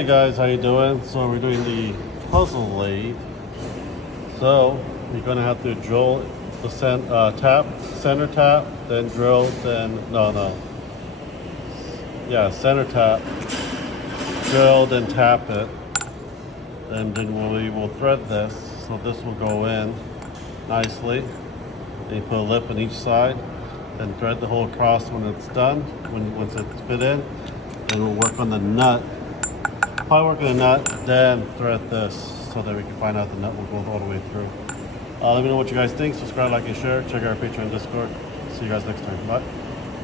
Hey guys, how you doing? So we're doing the puzzle lathe. So you're gonna have to drill the center tap, then drill, then center tap, drill, then tap it, and then we will thread this. So this will go in nicely. And you put a lip on each side, then thread the whole across when it's done. Once it's fit in, then we'll work on the nut. Probably work on the nut, then thread this so that we can find out the nut will go all the way through. Let me know what you guys think. Subscribe, like, and share. Check out our Patreon and Discord. See you guys next time. Bye.